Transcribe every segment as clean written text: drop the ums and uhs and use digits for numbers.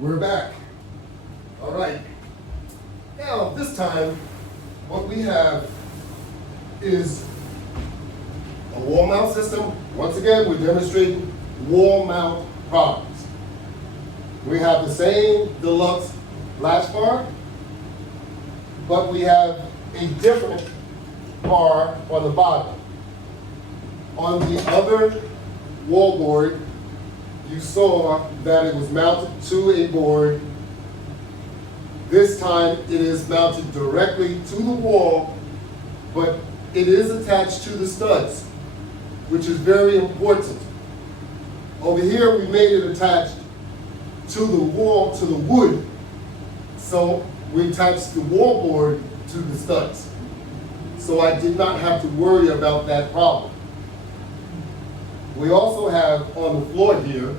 We're back. All right. Now, this time, what we have is a wall mount system. Once again, we're demonstrating wall mount products. We have the same deluxe latch bar, but we have a different bar on the bottom. On the other wall board, you saw that it was mounted to a board. This time it is mounted directly to the wall, but it is attached to the studs, which is very important. Over here we made it attached to the wall, to the wood, so we attached the wall board to the studs. So I did not have to worry about that problem. We also have on the floor here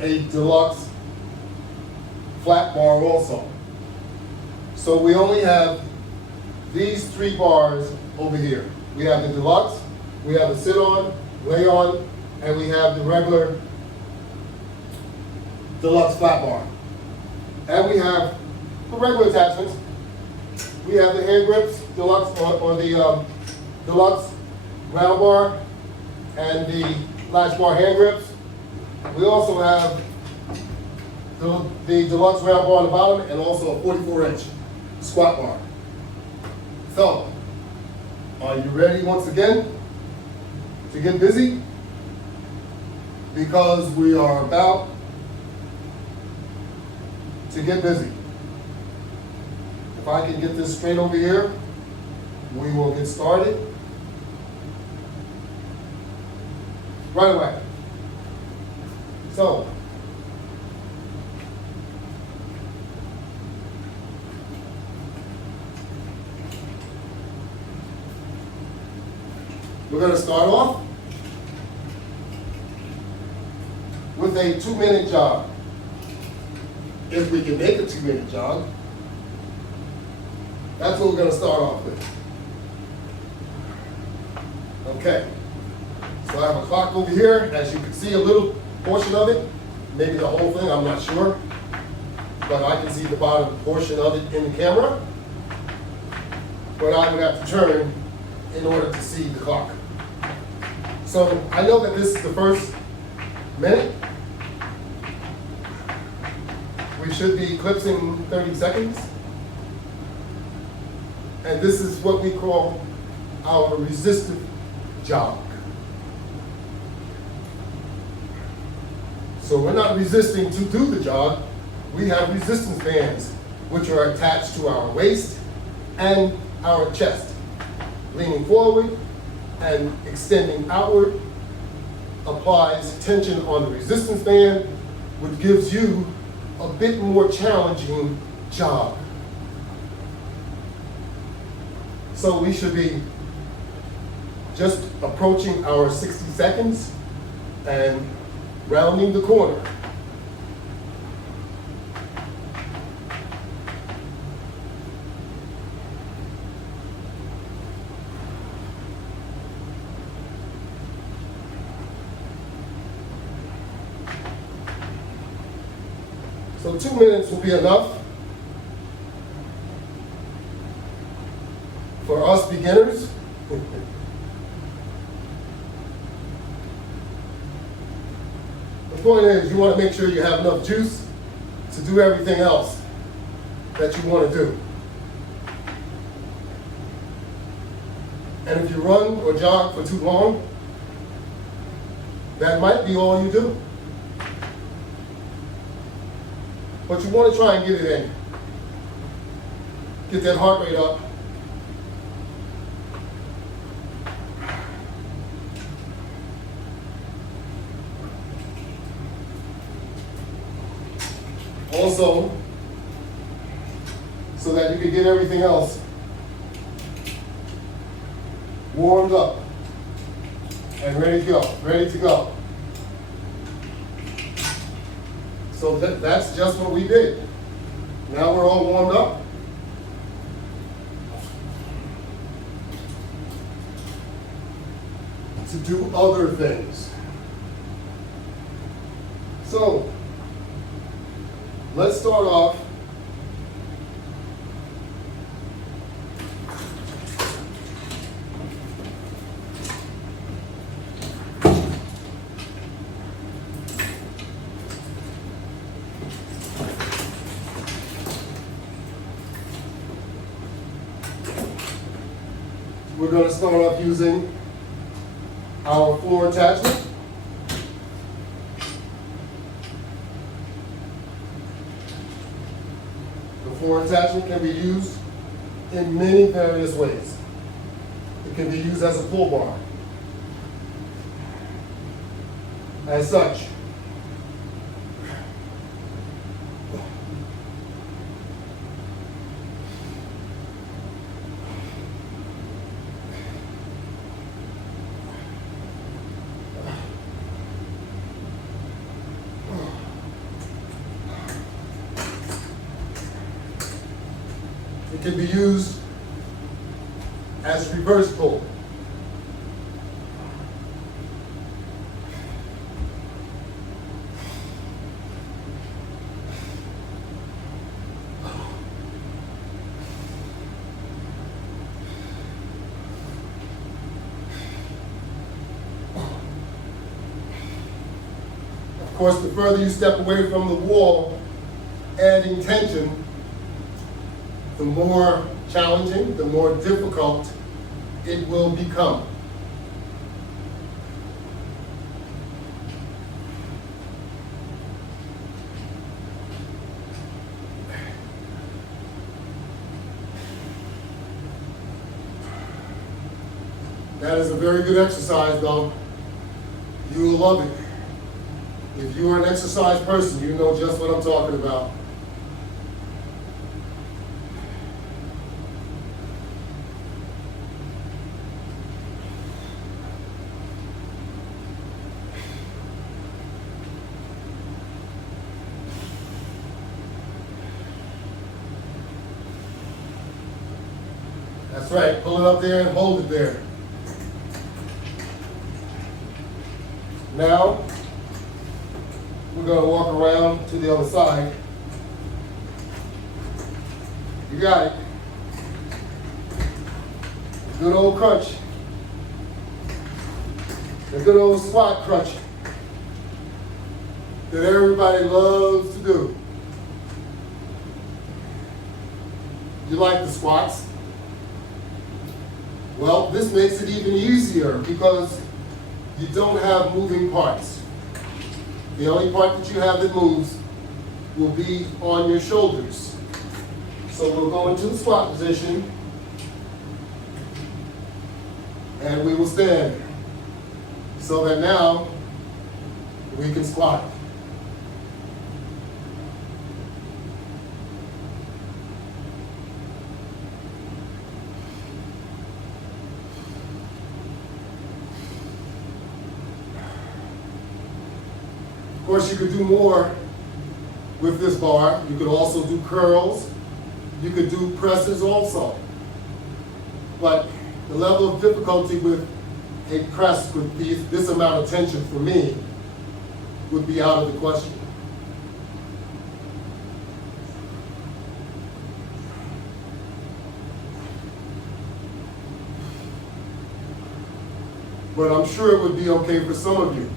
a deluxe flat bar also. So we only have these three bars over here. We have the deluxe, we have the sit on, lay on, and we have the regular deluxe flat bar. And we have the regular attachments. We have the hand grips, deluxe on the deluxe round bar and the latch bar hand grips. We also have the deluxe round bar on the bottom and also a 44-inch squat bar. So, are you ready once again to get busy? Because we are about to get busy. If I can get this straight over here, we will get started right away. So, we're going to start off with a 2-minute jog. If we can make a 2-minute jog, that's what we're going to start off with. Okay. So I have a clock over here. As you can see, a little portion of it, maybe the whole thing, I'm not sure. But I can see the bottom portion of it in the camera. But I would have to turn in order to see the clock. So I know that this is the first minute. We should be eclipsing 30 seconds. And this is what we call our resistive jog. So we're not resisting to do the jog. We have resistance bands, which are attached to our waist and our chest. Leaning forward and extending outward applies tension on the resistance band, which gives you a bit more challenging jog. So we should be just approaching our 60 seconds and rounding the corner. So 2 minutes will be enough for us beginners. The point is, you want to make sure you have enough juice to do everything else that you want to do. And if you run or jog for too long, that might be all you do. But you want to try and get it in. Get that heart rate up. Also, so that you can get everything else warmed up and ready to go. So that's just what we did. Now we're all warmed up. To do other things. So, let's start off we're going to start off using our floor attachment. The floor attachment can be used in many various ways. It can be used as a pull bar. As such, it can be used as reverse pull. Of course, the further you step away from the wall, adding tension, the more challenging, the more difficult it will become. That is a very good exercise, though. You will love it. If you are an exercise person, you know just what I'm talking about. That's right, pull it up there and hold it there. Now, we're going to walk around to the other side. You got it. Good old crunch. The good old squat crunch that everybody loves to do. You like the squats? Well, this makes it even easier because you don't have moving parts. The only part that you have that moves will be on your shoulders. So we'll go into the squat position and we will stand so that now we can squat. Of course, you could do more with this bar. You could also do curls. You could do presses also. But the level of difficulty with a press with this amount of tension for me would be out of the question. But I'm sure it would be okay for some of you.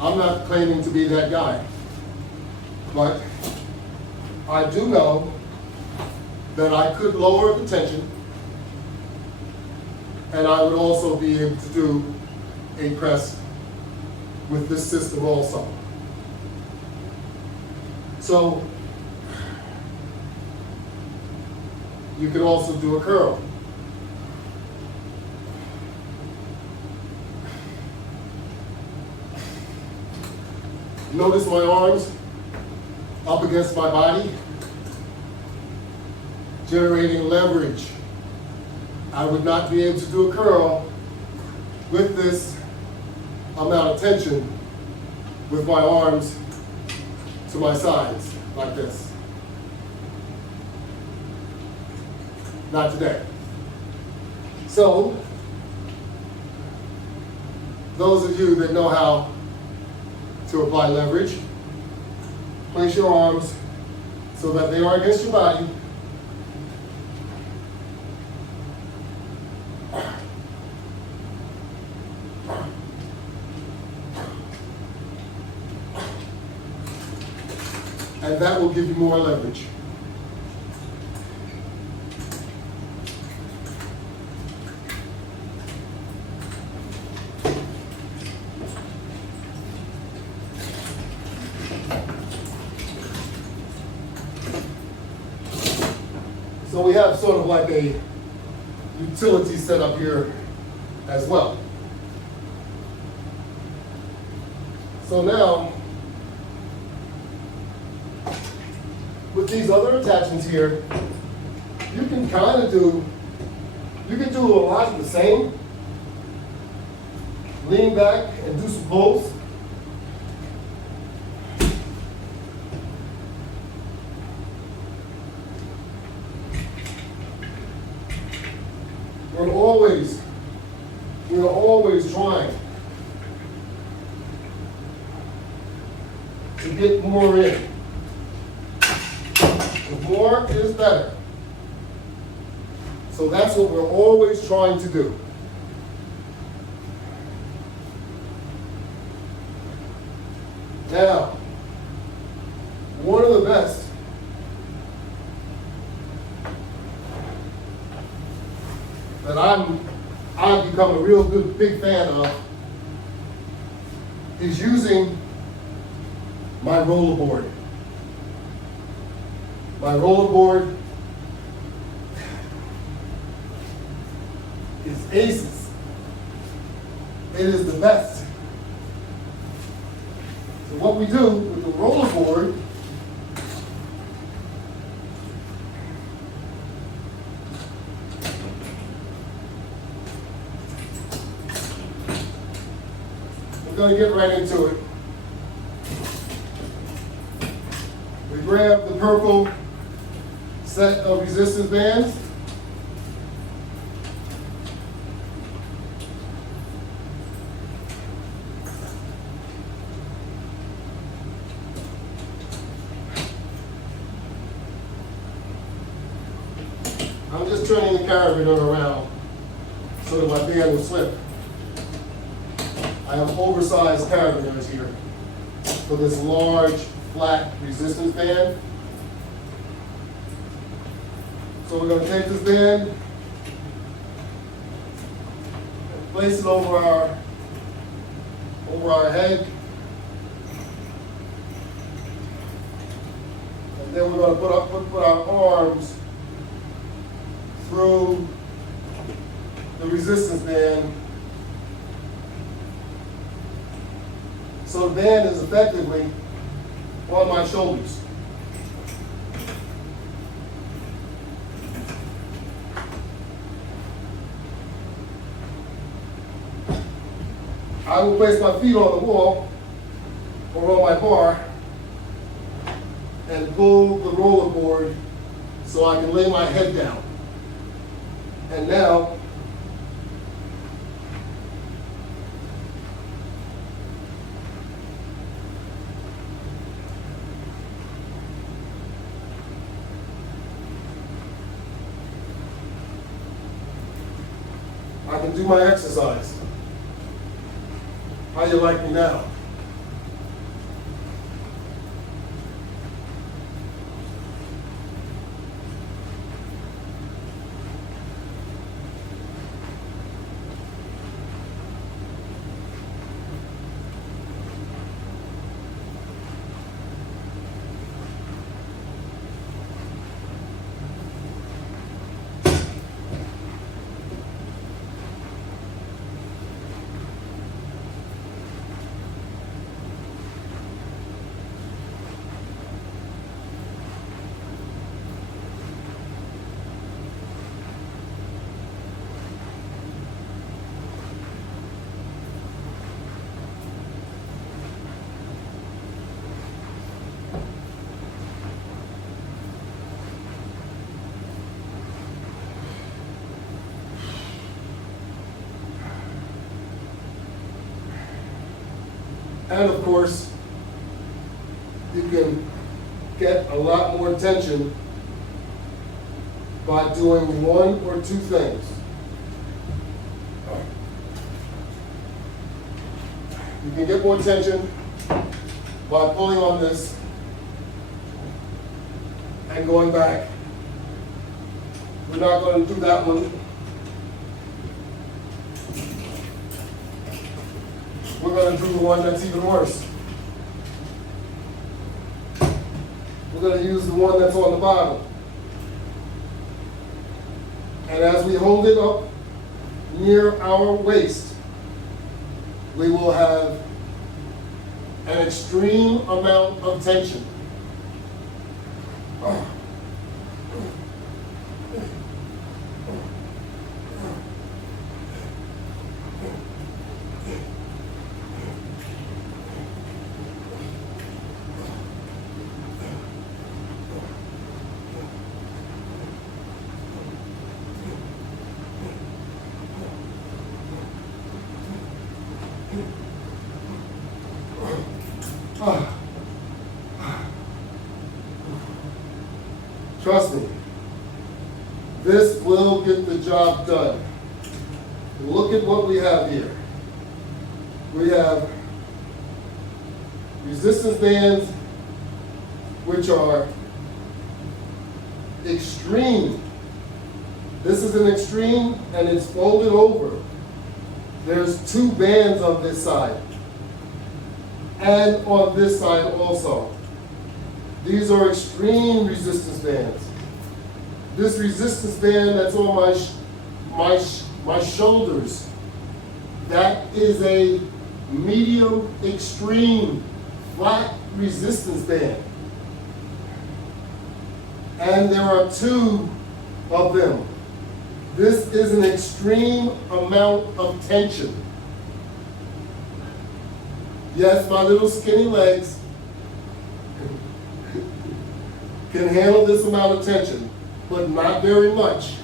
I'm not claiming to be that guy, but I do know that I could lower the tension and I would also be able to do a press with this system also. So you could also do a curl. Notice my arms up against my body, generating leverage. I would not be able to do a curl with this amount of tension with my arms to my sides like this. Not today. So, those of you that know how to apply leverage. Place your arms so that they are against your body. And that will give you more leverage. So we have sort of like a utility set up here as well. So now, with these other attachments here, you can kind of do, you can do a lot of the same. Lean back and do some pulls. We're always trying to get more in. The more is better. So that's what we're always trying to do. Now, one of the best that I've become a real good big fan of is using my rollerboard. My rollerboard is aces. It is the best. So what we do with the rollerboard we're going to get right into it. We grab the purple set of resistance bands. I'm just turning the carabiner around so that my band will slip. I have oversized carabiners here for this large, flat resistance band. So we're going to take this band and place it over our head. And then we're going to put our arms through the resistance band. So the band is effectively on my shoulders. I will place my feet on the wall or on my bar and pull the rollerboard so I can lay my head down. And now, I can do my exercise. How you like me now? And of course, you can get a lot more tension by doing one or two things. You can get more tension by pulling on this and going back. We're not going to do that one. We're going to do the one that's even worse. We're going to use the one that's on the bottom. And as we hold it up near our waist, we will have an extreme amount of tension. Trust me, this will get the job done. Look at what we have here. We have resistance bands, which are extreme. This is an extreme, and it's folded over. There's two bands on this side, and on this side also. These are extreme resistance bands. This resistance band that's on my shoulders, that is a medium extreme flat resistance band. And there are two of them. This is an extreme amount of tension. Yes, my little skinny legs can handle this amount of tension, but not very much.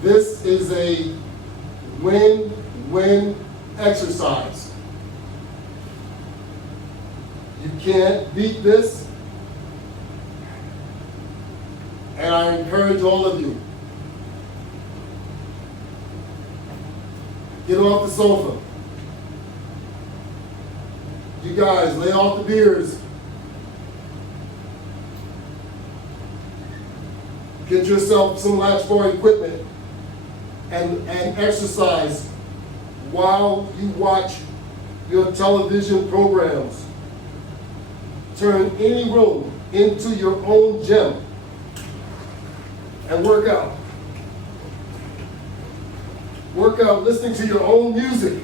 This is a win-win exercise. You can't beat this, and I encourage all of you, get off the sofa. You guys, lay off the beers. Get yourself some Latchbar equipment and exercise while you watch your television programs. Turn any room into your own gym and work out. Work out listening to your own music,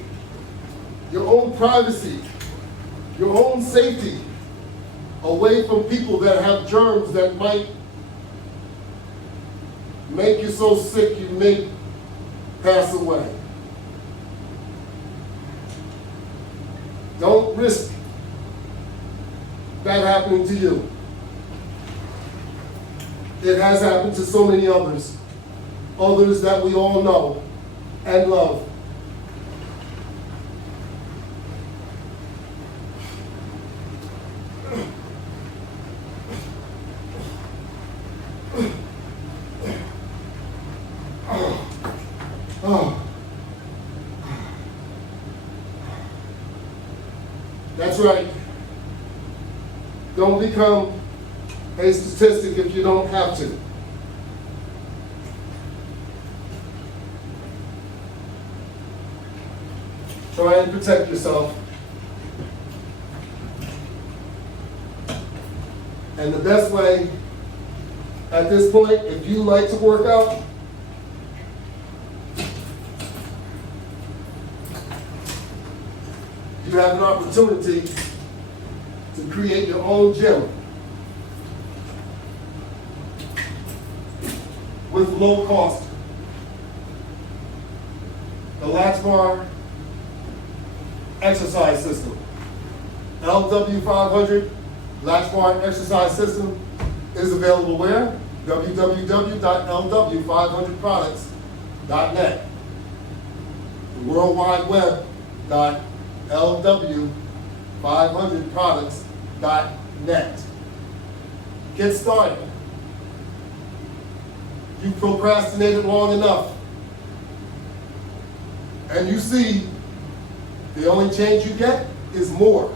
your own privacy, your own safety, away from people that have germs that might make you so sick you may pass away. Don't risk that happening to you. It has happened to so many others that we all know and love. That's right. Don't become a statistic if you don't have to. Try and protect yourself. And the best way at this point, if you like to work out, you have an opportunity to create your own gym. with low cost. The Latchbar exercise system. LW500 Latchbar exercise system is available where? www.lw500products.net. The World Wide Web LW500products.net. Get started. You procrastinated long enough. And you see, the only change you get is more.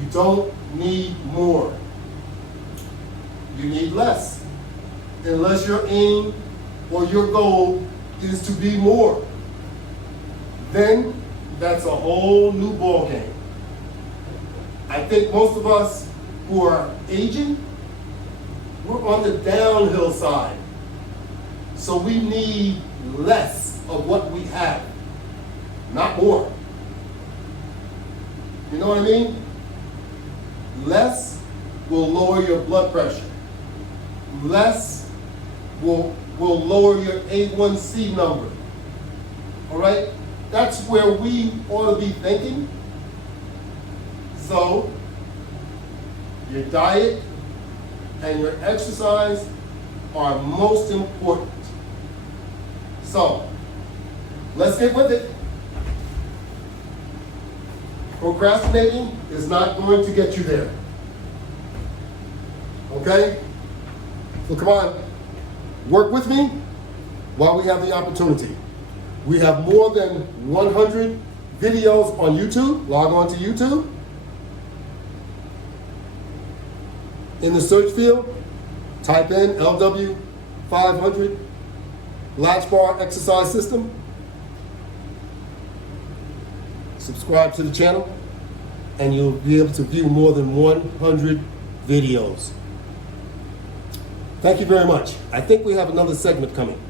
You don't need more. You need less. Unless your aim or your goal is to be more. Then that's a whole new ball game. I think most of us who are aging, we're on the downhill side. So we need less of what we have, not more. You know what I mean? Less will lower your blood pressure. Less will lower your A1C number. All right? That's where we ought to be thinking. So, your diet and your exercise are most important. So, let's get with it. Procrastinating is not going to get you there. Okay? So come on, work with me while we have the opportunity. We have more than 100 videos on YouTube. Log on to YouTube. In the search field, type in LW500 Latchbar exercise system. Subscribe to the channel, and you'll be able to view more than 100 videos. Thank you very much. I think we have another segment coming.